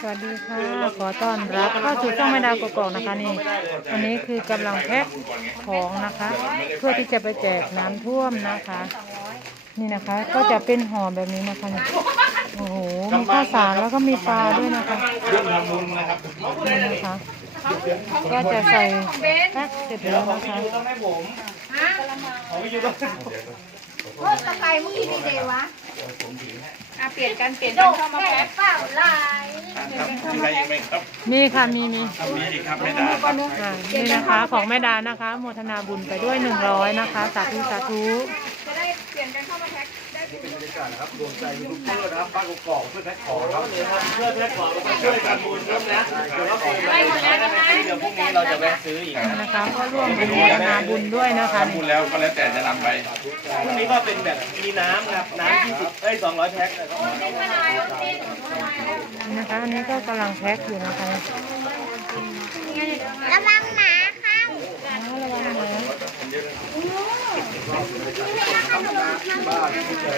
สวัสดีค่ะ ขอต้อนรับเข้าสู่ช่องไม่ดาวกกอกนะคะนี่วันนี้คือกำลังแพ็คของนะคะ เพื่อที่จะไปแจกน้ำท่วมนะคะ นี่นะคะ ก็จะเป็นห่อแบบนี้นะคะนี่โอ้โหมีข้าวสารแล้วก็มีปลาด้วยนะคะเรื่องทำบุญนะครับนี่นะคะ ก็จะใส่แพ็คเสร็จแล้วนะคะต้องให้ผมของพี่ยูต้องโคตรตะไคร้มึงกินดีๆวะ อะเปลี่ยนกันเปลี่ยนโดกันกเข้ามาแค่แพ็คเปล่าลายครับมีใครอีกไหมครับมีค่ะมีมีมีอีกครับไม่ได้ครับอ่านี่นะคะของแม่ดานะคะ โมทนาบุญไปด้วยหนึ่งร้อยนะคะ สาธุสาธุ กาศนะครับรวมใจยูทูบเบอร์นะครับบ้านกกอกเพื่อแพ็คของครับเพื่อแพ็คของแล้วก็ช่วยกันบุญครับนะเดี๋ยวเราไปเดี๋ยวพรุ่งนี้เราจะแวะซื้ออีกนี่นะคะก็ร่วมอนุโมทนาบุญด้วยนะคะทำบุญแล้วก็แล้วแต่จะนำไปพรุ่งนี้ก็เป็นแบบมีน้ำครับน้ำยี่สิบเอ้ยสองร้อยแพ็คนะครับนี่นะคะอันนี้ก็กำลังแพ็คอยู่นะคะระวังหมาเข้า อ๋อระวังนะ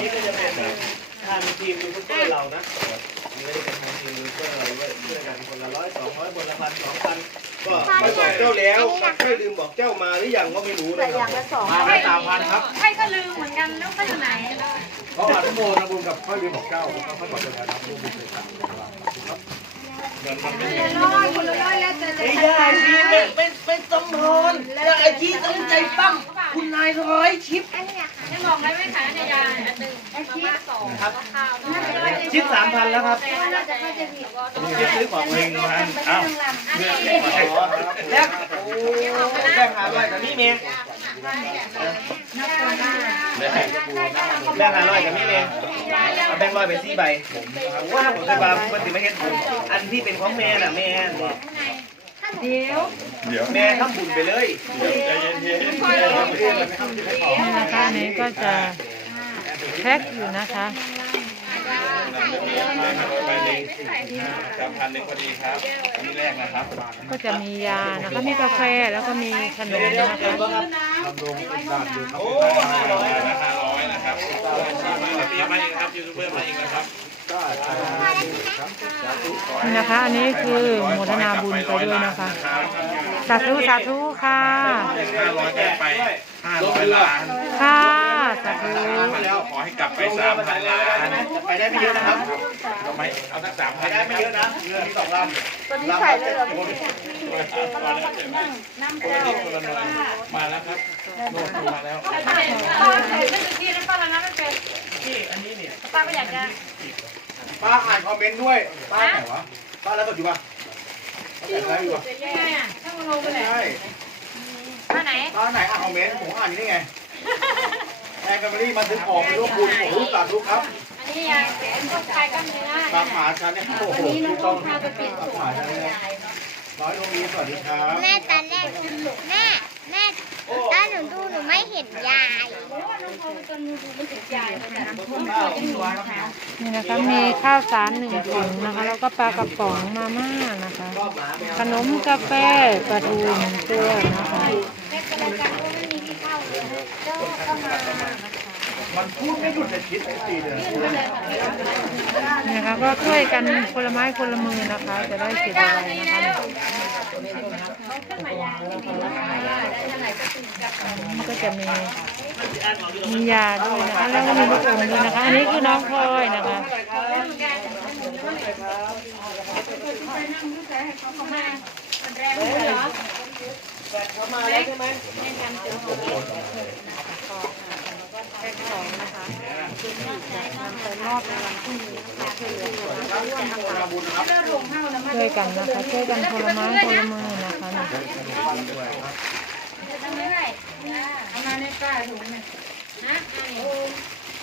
นี่ก็จะเป็นทางทีมยูทูบเบอร์เรานะนี่ก็จะเป็นทางทีมยูทูบเบอร์เราด้วยช่วยกันคนละร้อยสองร้อยคนละพันสองพันก็ไม่บอกเจ้าแล้วไม่ลืมบอกเจ้ามาหรือยังก็ไม่รู้แต่นะคอรัย่าบงละสองมาแค่สามพันครับให้ก็ลืมเหมือนกันแล้วก็อยู่ไหนเพราะอนุโมนาบุญกับพ่อเรียนบอกเจ้าแล้วก็พ่อยบอกจะทำบุญด้วยกันครับเงินมันไม่เยอะร้อยคนละร้อยแล้วจะจะไม่ได้ชีไม่ไม่ไม่ต้องทนแล้วไอ้ที่ต้องใจปั้มคุณนายร้อยชิปอันนี้ ค่ะจะบอกอะไรไม่ขายในยาอันหนึ่งมาม่าสองครับข้าวชิปสามพันแล้วครับเราจะเข้าใจผิดชิปซื้อของหนึ่งพันเอ้าแล้วโอ้แบ่งหาร้อยแต่นี่เมย์แบ่งหาร้อยแต่นี่เมย์เอาแบ่งร้อยไปสี่ใบว่าผมเคยมามันถึงไม่เห็นผมอันที่เป็นของแม่น่ะแม่ เนี่ยเดี๋ยวเดี๋ยวแม่ทำบุญไปเลยใจเย็นๆนี่นะคะอันนี้ก็จะแพ็คอยู่นะคะ ไปหนึ่งสามพันหนึ่งพอดีครับอันนี้แรกนะครับก็จะมียานะคะมีกาแฟแล้วก็มีขนมนะคะโอ้ห้าร้อยห้าร้อยนะครับมาเตรียมมาอีกครับยูทูบเบอร์มาอีกนะครับ นี่นะคะ อันนี้คือโมทนาบุญไปด้วยนะคะ สาธุสาธุค่ะห้าร้อยแก้ไปห้าร้อยล้านค่ะสาธุแล้วขอให้กลับไปสามพันล้านไปได้ไม่เยอะนะครับทำไมเอาสักสามไปพันได้ไม่เยอะนะเรือมีสองลำตัวนี้ใส่เลยเหรอพี่มาแล้วครับโน่นมาแล้วป้าใส่ไม่ถึงที่แล้วป้าละนั้นไม่เป็นนี่อันนี้เนี่ยป้าไม่อยากจะ ป้าอ่านคอมเมนต์ด้วย ป้าไหนวะ ป้าแล้วก็อยู่ป่ะป้าแต่งอะไรอยู่วะยังไงอะถ้ามันลงไปไหนใช่ป้าไหนป้าไหนอ่านคอมเมนต์ผมอ่านอยู่นี่ไงแอนแฟมิลี่มาซื้อของไปร่วมบุญโอ้โหสาธุครับ อันนี้ยาแสนพวกชายกล้ามเนื้อปากหมาฉันเนี่ยโอ้โหต้องปากหมาฉันเนี่ยร้อยดวงดีสวัสดีครับ แม่ตอนแรกดูแม่แม่ตอ นหนูดูหนูไม่เห็นยายนี่นะคะมีข้าวสารหนึ่งถุงนะคะ แล้วก็ปลากระป๋องมาม่านะคะ ขนมกาแฟปลาทูหนึ่งตัวนะคะแม่กำลังจะพูดไม่มีที่เข้าเลยก็เข้ามามันพูดไม่หยุดเลยคิดไอ้ตีเลยนี่นะคะก็ช่วยกันคนละไม้คนละมือนะคะ จะได้เสียดายนะคะ มันก็จะมีมียาด้วยนะคะแล้วก็มีลูกอมด้วยนะคะ อันนี้คือน้องพลอยนะคะเขามาแล้วใช่ไหมช่วยกันนะคะ ช่วยกันคนละไม้คนละมือนะคะ นี่เอามาในป้าถุงเนี่ยนะ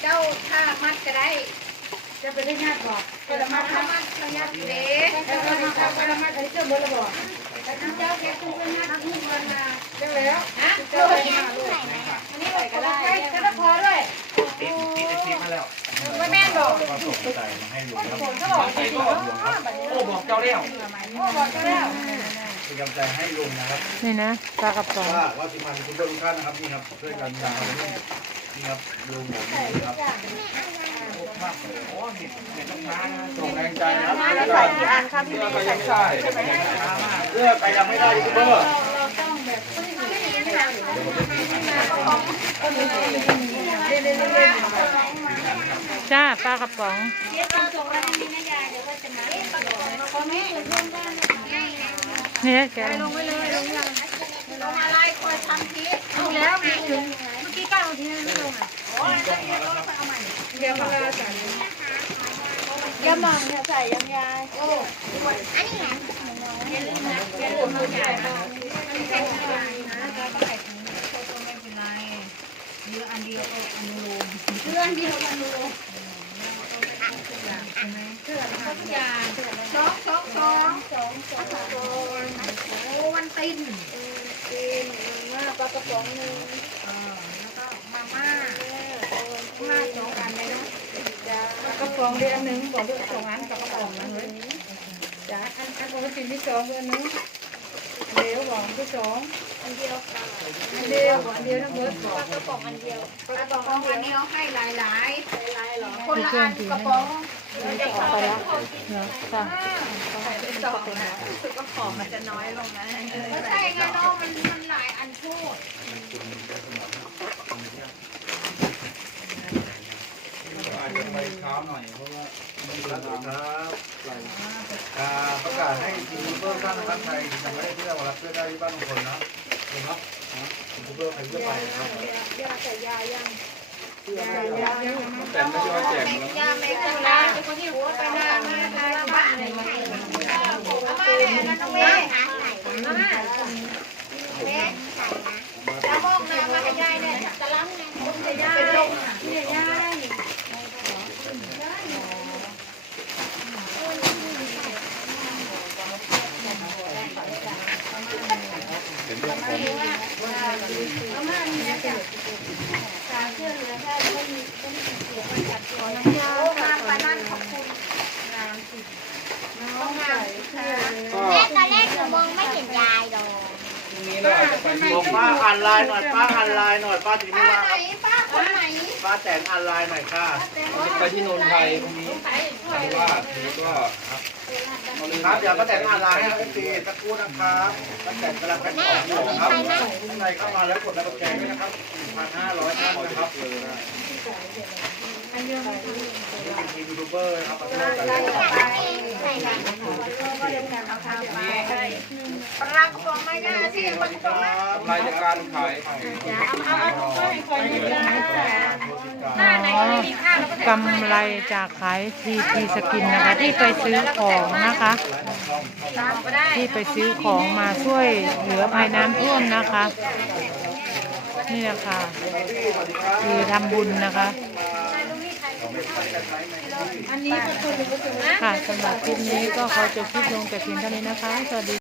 เจ้าถ้ามัดก็ได้จะไปได้ญาติบอกก็ละมัดถ้ามัดก็ญาติเด็กแล้วก็เจ้าก็ละมัดให้เจ้าเบอร์ละบอกแล้วเจ้าแกคุณเป็นญาติทุกคนมาเจ้าแล้วนะเจ้าไปมาลูกอันนี้ไปก็ได้เจ้าพอด้วยติดติดติดมาแล้วไม่แม่บอกก็ส่งใจมาให้หลวงผมก็บอกไปบอกโอ้บอกเจ้าแล้วโอ้บอกก็แล้ว เป็นกำลังใจให้ลุงนะครับนี่นะปลากระป๋องว่าว่าสิมันคุณทุกท่านนะครับนี่ครับช่วยกันอย่างนี้นี่ครับลุงผมนี่ครับส่งแรงใจนะใส่กี่อันครับพี่ใส่ใช่เลือกไปยังไม่ได้ยูทูบเบอร์จ้าปลากระป๋องเนี่ย แกะลยลงอะไรคอยทำทีลงแล้วไม่ถึงเมื่อกี้ก้านาทีไม่ลงอะเดี๋ยวเราสั่ยามองเนี่ยใส่ยังยายอันนี้ไงแกลงมาใหญ่บ้างไม่เป็นไรนะเราก็ใส่ถุงโตๆไม่เป็นไรเรืออันเดียวก็อนุโลมเรืออันเดียวอนุโลมใช่ไหมเสื้อทุกอย่างสองสองสองสองสอง ตินกินมาปลากระป๋องหนึ่งเออแล้วก็มาม่าม่าสองอันเลยนะกระป๋องเดียวหนึ่งบอกด้วยสองอันกับกระป๋องนั้นเลยจ้าอันอันปกติที่สองเดือนนึงเดียวบอกที่สองอันเดียวค่ะอันเดียวอันเดียวทั้งหมดบอกกระป๋องอันเดียวกระป๋องอันเดียวให้หลายหลายลายหรอคนละอันกระป๋อง ไปแล้วเนาะจ้าสองนะก็ใช่ไงเนาะมันมันหลายอันพูดอาจจะไปเช้าหน่อยเพราะว่ามีเวลาครับประกาศให้ยูทูบเบอร์ท่านท่านใครยังไม่ได้เพื่อมารับเพื่อได้ที่บ้านลุงพลนะนะครับยูทูบเบอร์ใครเพื่อไปนะครับยาใส่ยายัง แต่ไม่ใช่ว่าแจกนะยาไม่ขึ้นนะคนที่หัวไปนานมาทายบ้านเลยมาเอามาเลยนะน้องเมย์หาใส่มาม่าแม่ใส่นะแล้วมองน้ำมาให้ยายเนี่ยกระลังไงยายเป็นลมเนี่ยยาย โอ้มาปลานั่นขอบคุณ ต้องงามแม่ตอนแรกหนูมองไม่เห็นยายหรอกบอกป้าอ่านไลน์หน่อยป้าอ่านไลน์หน่อยป้าถึงไม่ป้าว่าไหนป้าคนไหนป้าแต่งอ่านไลน์หน่อยค่ะไปที่นนทไทยพรุ่งนี้ว่าแล้วก็ครับเดี๋ยวป้าแต่งอ่านไลน์ให้เอฟซีสักครู่นะครับป้าแต่งกำลังแพ็คของอยู่นะครับข้างในเข้ามาแล้วกดแล้วกดแชร์ด้วยนะครับ1,500ท่านนะครับ เลยนะนี่เป็นทีมยูทูบเบอร์นะครับประเทศไทยปลากระป๋องมายาสิปลากระป๋องมารายการขายเอาเอาเอาให้คอยดูนะหน้าไหนไม่มีค่าเราก็กำไรจากขายทีทีสกินนะคะ ที่ไปซื้อของนะคะ ที่ไปซื้อของมาช่วยเหลือภัยน้ำท่วมนะคะ นี่นะคะคือทำบุญนะคะ อันนี้ก็คือค่ะสำหรับคลิปนี้ก็ขอจบคลิปลงแต่เพียงเท่านี้นะคะ สวัสดี